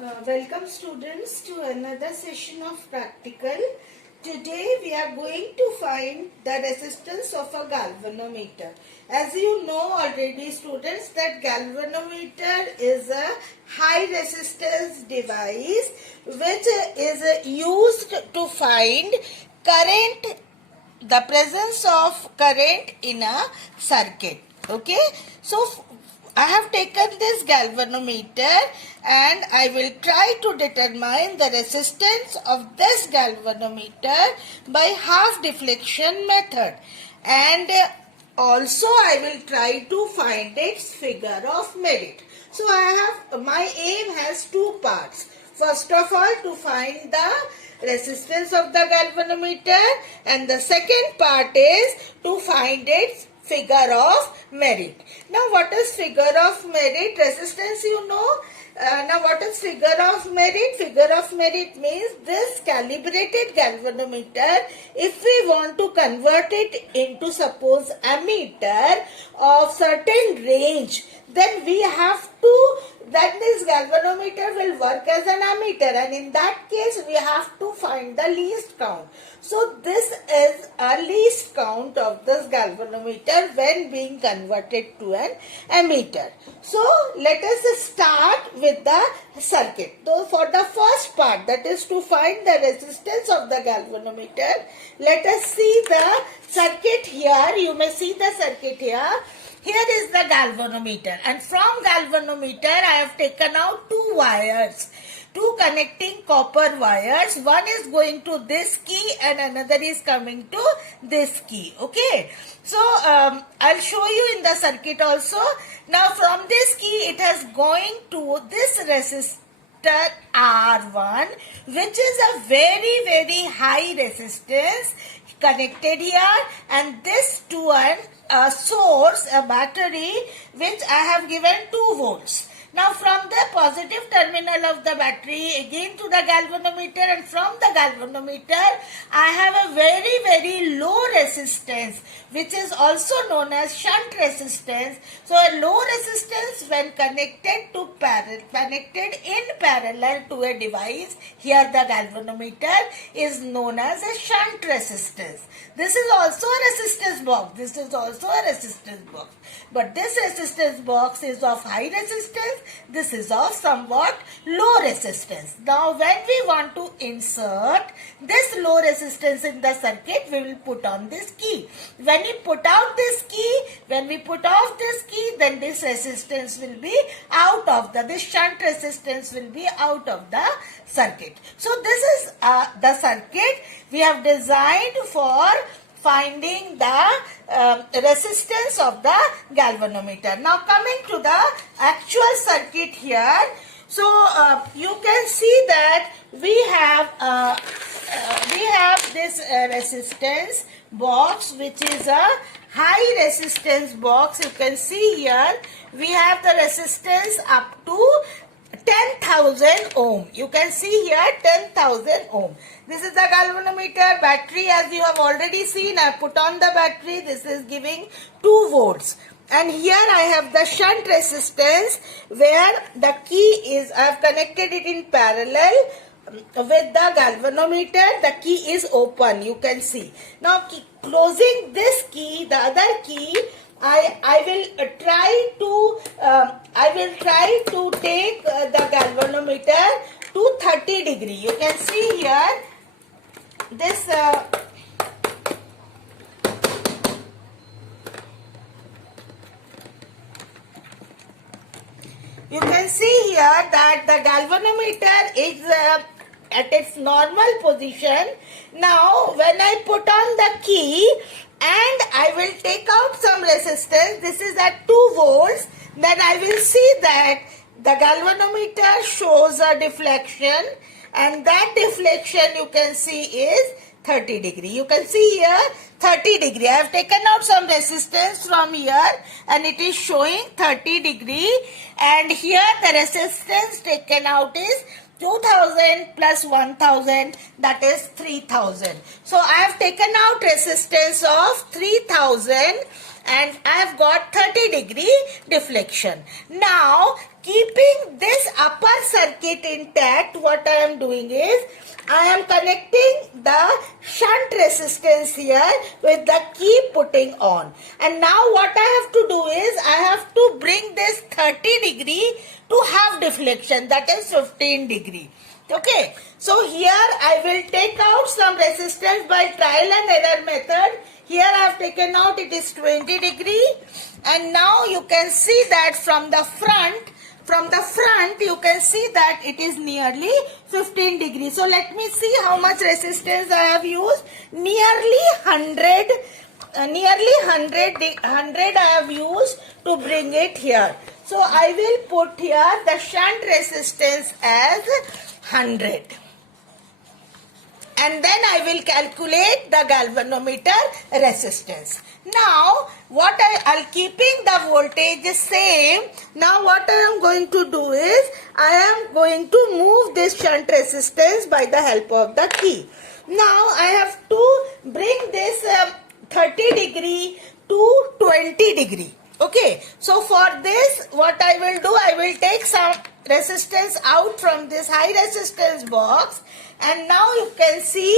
Welcome students to another session of practical. Today we are going to find the resistance of a galvanometer. As you know already students that galvanometer is a high resistance device which is used to find current, the presence of current in a circuit. Okay, so I have taken this galvanometer and I will try to determine the resistance of this galvanometer by half deflection method, and also I will try to find its figure of merit. So my aim has two parts. First of all, to find the resistance of the galvanometer, and the second part is to find its figure of merit. Now what is figure of merit? Resistance you know. Now what is figure of merit? Figure of merit means this calibrated galvanometer, if we want to convert it into suppose ammeter of certain range, then we have to, then this galvanometer will work as an ammeter, and in that case we have to find the least count. So this is a least count of this galvanometer when being converted to an ammeter. So let us start with the circuit. So for the first part, that is to find the resistance of the galvanometer, let us see the circuit here. You may see the circuit here. Here is the galvanometer, and from galvanometer I have taken out two wires, two connecting copper wires. One is going to this key and another is coming to this key. Okay, so I'll show you in the circuit also. Now from this key it has going to this resistor R1, which is a very high resistance connected here, and this to a source, a battery, which I have given 2 volts. Now from the positive terminal of the battery again to the galvanometer, and from the galvanometer I have a very low resistance, which is also known as shunt resistance. So a low resistance when connected in parallel to a device, here the galvanometer, is known as a shunt resistance. This is also a resistance box. This is also a resistance box. But this resistance box is of high resistance. This is of somewhat low resistance. Now when we want to insert this low resistance in the circuit, we will put on this key. When we put out this key, when we put off this key, then this resistance will be out of this shunt resistance will be out of the circuit. So this is the circuit we have designed for finding the resistance of the galvanometer. Now coming to the actual circuit here, so you can see that we have this resistance box, which is a high resistance box. You can see here we have the resistance up to 10,000 ohm. You can see here 10,000 ohm. This is the galvanometer battery. As you have already seen, I put on the battery. This is giving 2 volts. And here I have the shunt resistance, where the key is, I have connected it in parallel with the galvanometer. The key is open, you can see. Now closing this key, the other key, I will try to take the galvanometer to 30 degree. You can see here this you can see here that the galvanometer is at its normal position. Now when I put on the key and I will take out some resistance, this is at 2 volts, then I will see that the galvanometer shows a deflection, and that deflection you can see is 30 degree. You can see here 30 degree. I have taken out some resistance from here and it is showing 30 degree, and here the resistance taken out is 2000 plus 1000, that is 3000. So I have taken out resistance of 3000 and I have got 30-degree deflection. Now, keeping this upper circuit intact, what I am doing is, I am connecting the shunt resistance here with the key putting on. And now what I have to do is, I have to bring this 30-degree to half deflection, that is 15-degree. Okay, so here I will take out some resistance by trial and error method. Here I have taken out, it is 20-degree, and now you can see that from the front you can see that it is nearly 15-degree. So let me see how much resistance I have used. Nearly 100 I have used to bring it here. So I will put here the shunt resistance as 100. And then I will calculate the galvanometer resistance. Now, I'll keeping the voltage same. Now what I am going to do is, I am going to move this shunt resistance by the help of the key. Now I have to bring this 30-degree to 20-degree. Okay, so for this, what I will do, I will take some resistance out from this high resistance box, and now you can see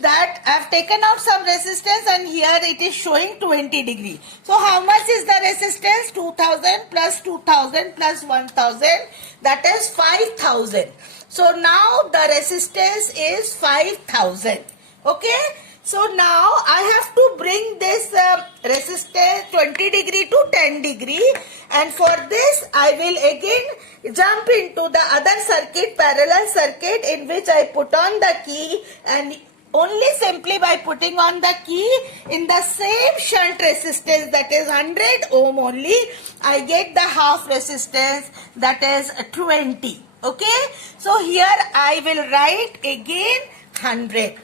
that I have taken out some resistance, and here it is showing 20-degree. So how much is the resistance? 2000 plus 2000 plus 1000, that is 5000. So now the resistance is 5000. Okay. So now I have to bring this resistance 20-degree to 10-degree, and for this I will again jump into the other circuit, parallel circuit, in which I put on the key, and only simply by putting on the key in the same shunt resistance, that is 100 ohm only, I get the half resistance, that is 20. Okay, so here I will write again 100.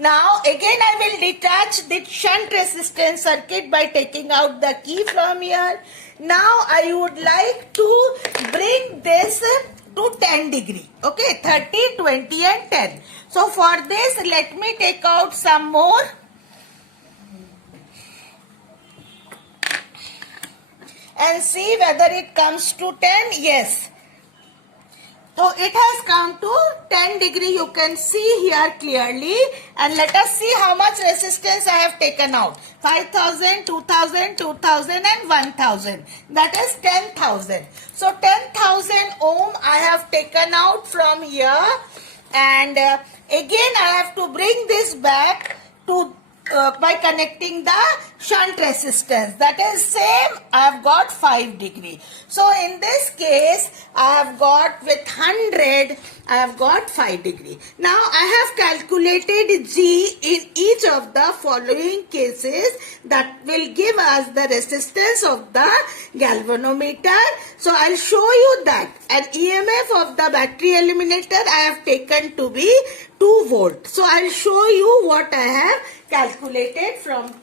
Now again I will detach the shunt resistance circuit by taking out the key from here. Now I would like to bring this to 10-degree. Okay, 30, 20 and 10. So for this, let me take out some more. And see whether it comes to 10. Yes. So it has come to 10-degree, you can see here clearly, and let us see how much resistance I have taken out. 5000, 2000, 2000 and 1000, that is 10,000. So 10,000 ohm I have taken out from here, and again I have to bring this back to by connecting the shunt resistance, that is same, I have got 5-degree. So in this case I have got with 100 I have got 5-degree. Now I have calculated G in each of the following cases that will give us the resistance of the galvanometer. So I'll show you that. An EMF of the battery eliminator I have taken to be 2 volts. So I'll show you what I have calculated from.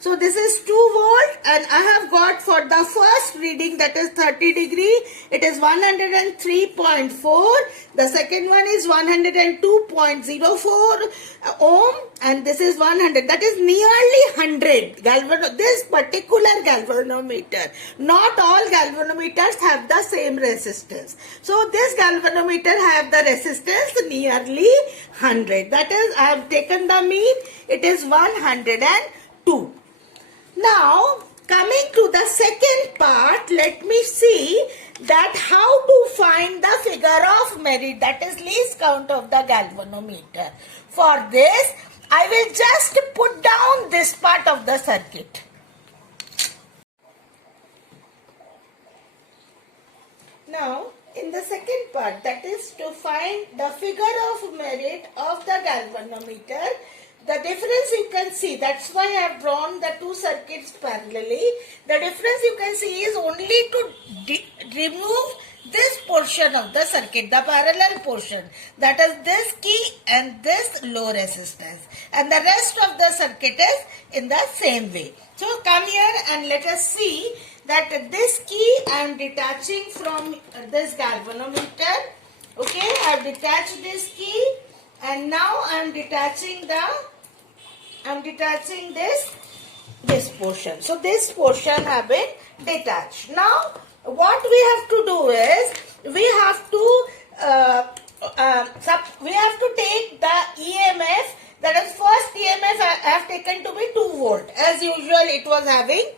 So this is 2 volt, and I have got for the first reading, that is 30-degree, it is 103.4. The second one is 102.04 ohm, and this is 100. That is nearly 100. This particular galvanometer, not all galvanometers have the same resistance. So this galvanometer have the resistance nearly 100. That is, I have taken the mean, it is 102. Now, coming to the second part, let me see that how to find the figure of merit, that is least count of the galvanometer. For this, I will just put down this part of the circuit. Now, in the second part, that is to find the figure of merit of the galvanometer, the difference you can see, that's why I have drawn the two circuits parallelly. The difference you can see is only to remove this portion of the circuit, the parallel portion, that is this key and this low resistance, and the rest of the circuit is in the same way. So come here and let us see that this key I am detaching from this galvanometer. Okay, I have detached this key, and now I am detaching the I'm detaching this portion. So this portion have been detached. Now what we have to do is we have to take the EMF, that is first EMF I have taken to be 2 volt. As usual it was having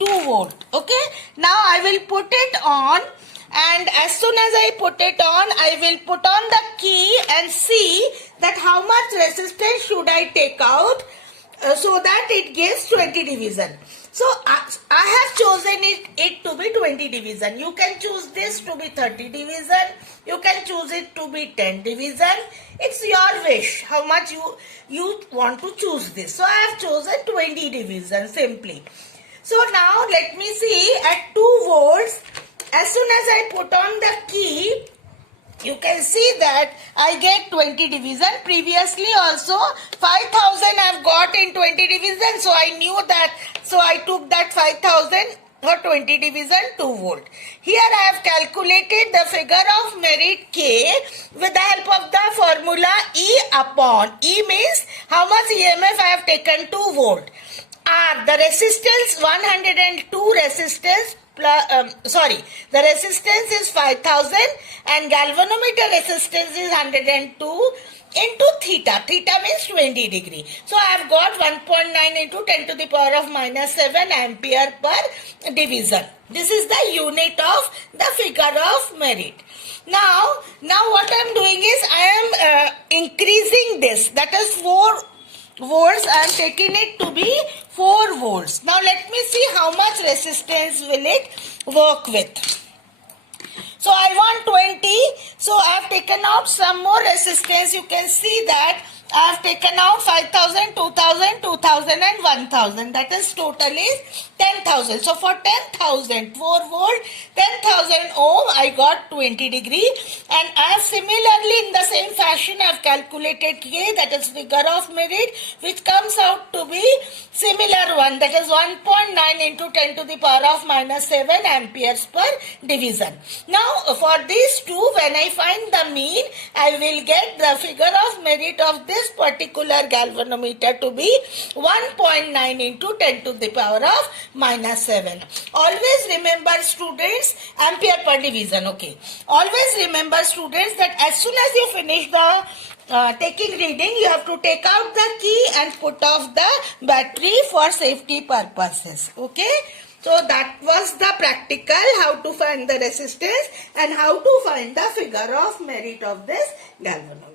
2 volt. Okay. Now I will put it on, and as soon as I put it on, I will put on the key and see that how much resistance should I take out so that it gives 20 division. So I have chosen it to be 20 division. You can choose this to be 30 division. You can choose it to be 10 division. It's your wish how much you want to choose this. So I have chosen 20 division simply. So now let me see at 2 volts. As soon as I put on the key, you can see that I get 20 division. Previously also 5000 I have got in 20 division. So I knew that. So I took that 5000 for 20 division 2 volt. Here I have calculated the figure of merit K with the help of the formula E upon. E means how much EMF I have taken 2 volt. R, the resistance 102 resistance. The resistance is 5000 and galvanometer resistance is 102 into theta. Theta means 20 degree. So I have got 1.9 into 10 to the power of minus 7 ampere per division. This is the unit of the figure of merit. Now what I am doing is I am increasing this, that is 4 volts. I am taking it to be 4 volts. Now let me see how much resistance will it work with. So I want 20. So I have taken out some more resistance. You can see that I have taken out 5000, 2000, 2000 and 1000. That is total is 10,000. So for 10,000, 4 volt, 10,000 ohm, I got 20 degree. And I have similarly in the same fashion I have calculated K, that is figure of merit, which comes out to be similar one, that is 1.9 into 10 to the power of minus 7 amperes per division. Now for these two, when I find the mean, I will get the figure of merit of this particular galvanometer to be 1.9 into 10 to the power of minus 7. Always remember students, ampere per division. Okay. Always remember students that as soon as you finish the taking reading, you have to take out the key and put off the battery for safety purposes. Okay. So that was the practical, how to find the resistance and how to find the figure of merit of this galvanometer.